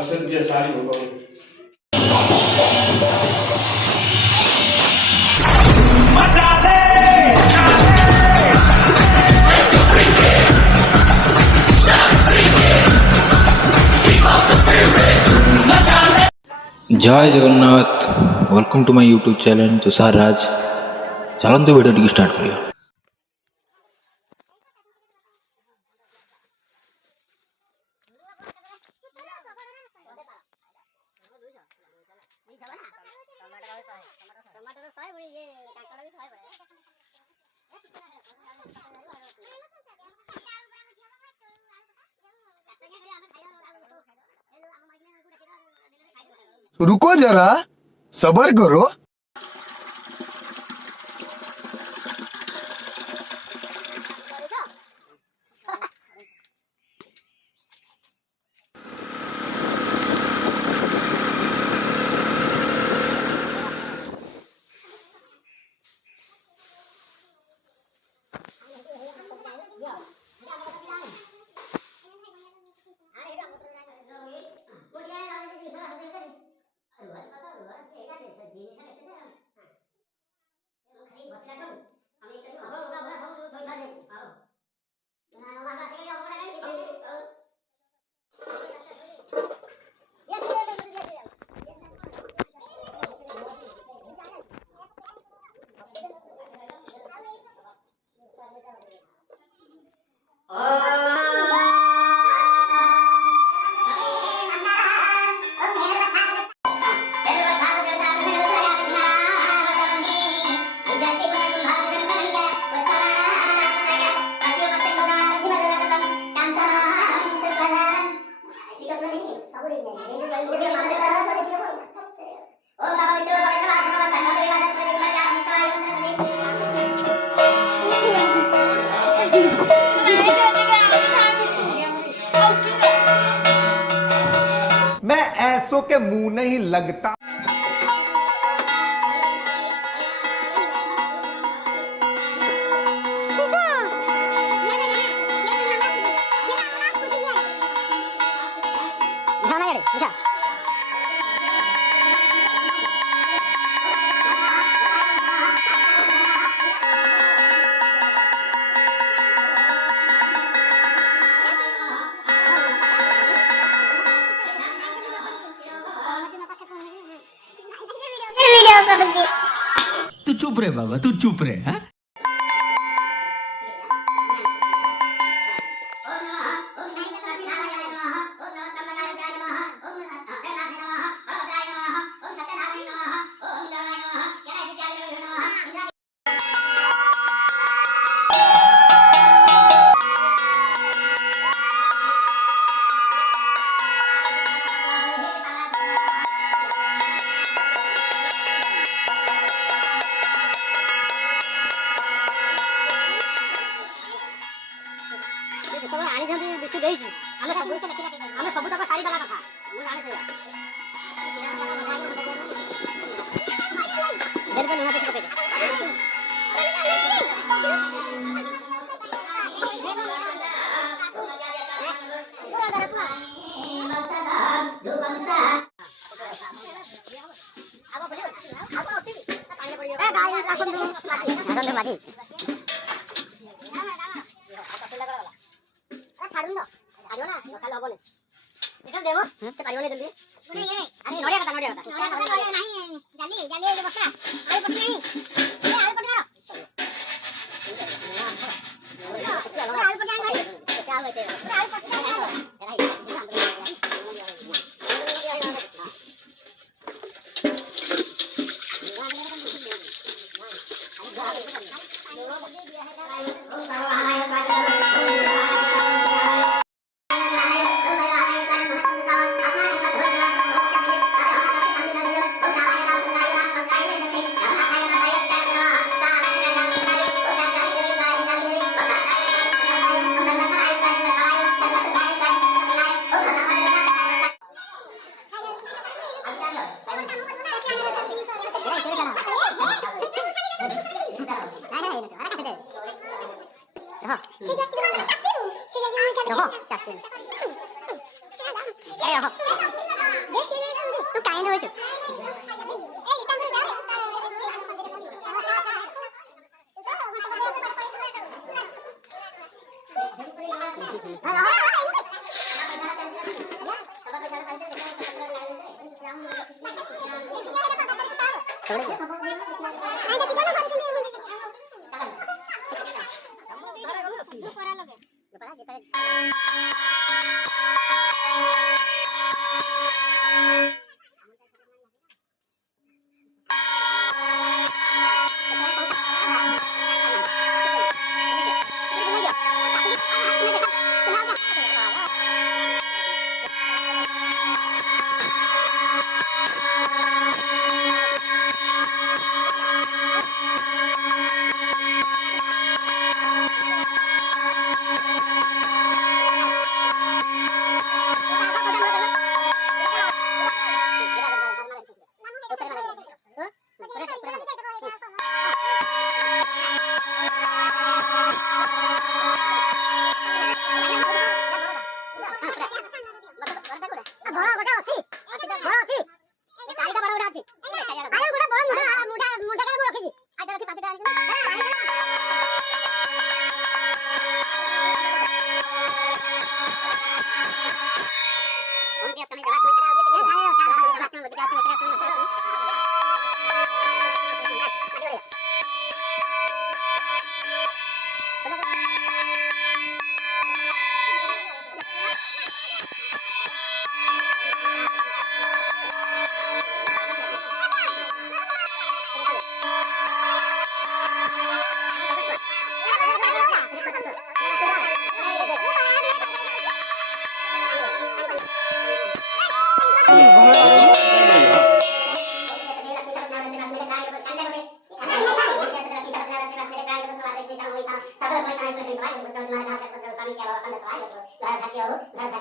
असंख्य सारी होतो. জয় Jagannath, welcome to my YouTube channel Tushar Raj. চলন্ত ভিডিওটিকে স্টার্ট করিও। रुको जरा, सबर करो। मैं ऐसों के मुंह नहीं लगता। तू चुप रे बाबा, तू चुप रे। हाँ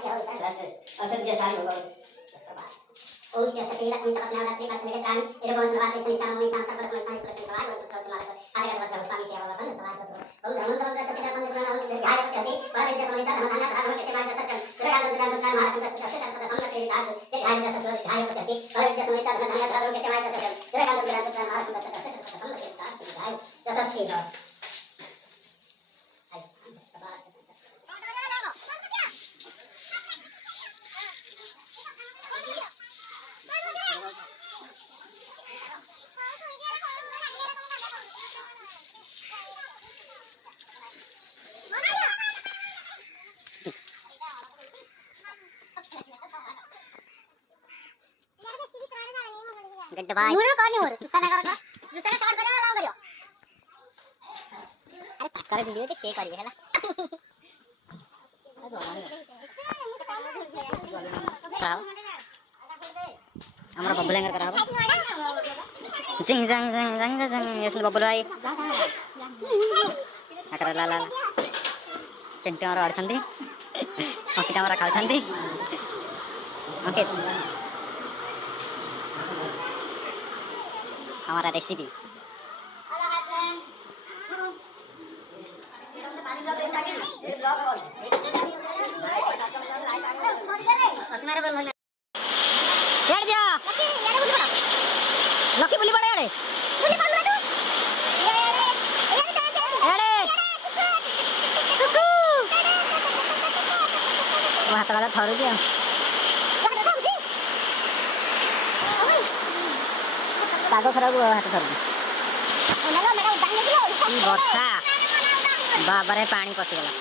असंख्य सारी होगा ओम श्री सतीला कुंत पत्ना रत्ने पत्ने के कान एरे बंस नवा के निशान में निशान सब में निशान सुरक्षित सवाल और तुम्हारे आगे का बता स्वामी क्या होगा सवाल करो ओम धर्म तंत्र सत्य संत गुण और दीर्घाय प्रति बड़ा विद्या समिता धर्म धन प्राण के बाद सत्य तेरे गान दुर्गा दुर्गा महाराज का सत्य करता सामने तेरे गान दीर्घाय का सत्य दीर्घाय प्रति बड़ा विद्या समिता धर्म धन प्राण के बाद सत्य तेरे गान दुर्गा दुर्गा महाराज का सत्य करता सामने तेरे गान दीर्घाय जैसा श्री राम गड्ढा भाई मुरे कौन नहीं हो रहा दूसरा करो का दूसरा शॉट करे ना लाओ करियो अरे पक्का वीडियो ते शेयर करिए हैला हमरा बबल हैंगर करा जिंग जंग जंग जंग जंग यसले बबल भाई आकर ला ला चंटे हमरा आडसंदी ओके हमरा खालसंदी ओके हमारा रेसिपी लकी बुली बड़ा यारे बुली कौन बड़ा तू यारे कुकू वो हाथ वाला थरू दिया पागो खराब हुआ हाथ थरू वर्षा बाबरे पानी पशिगला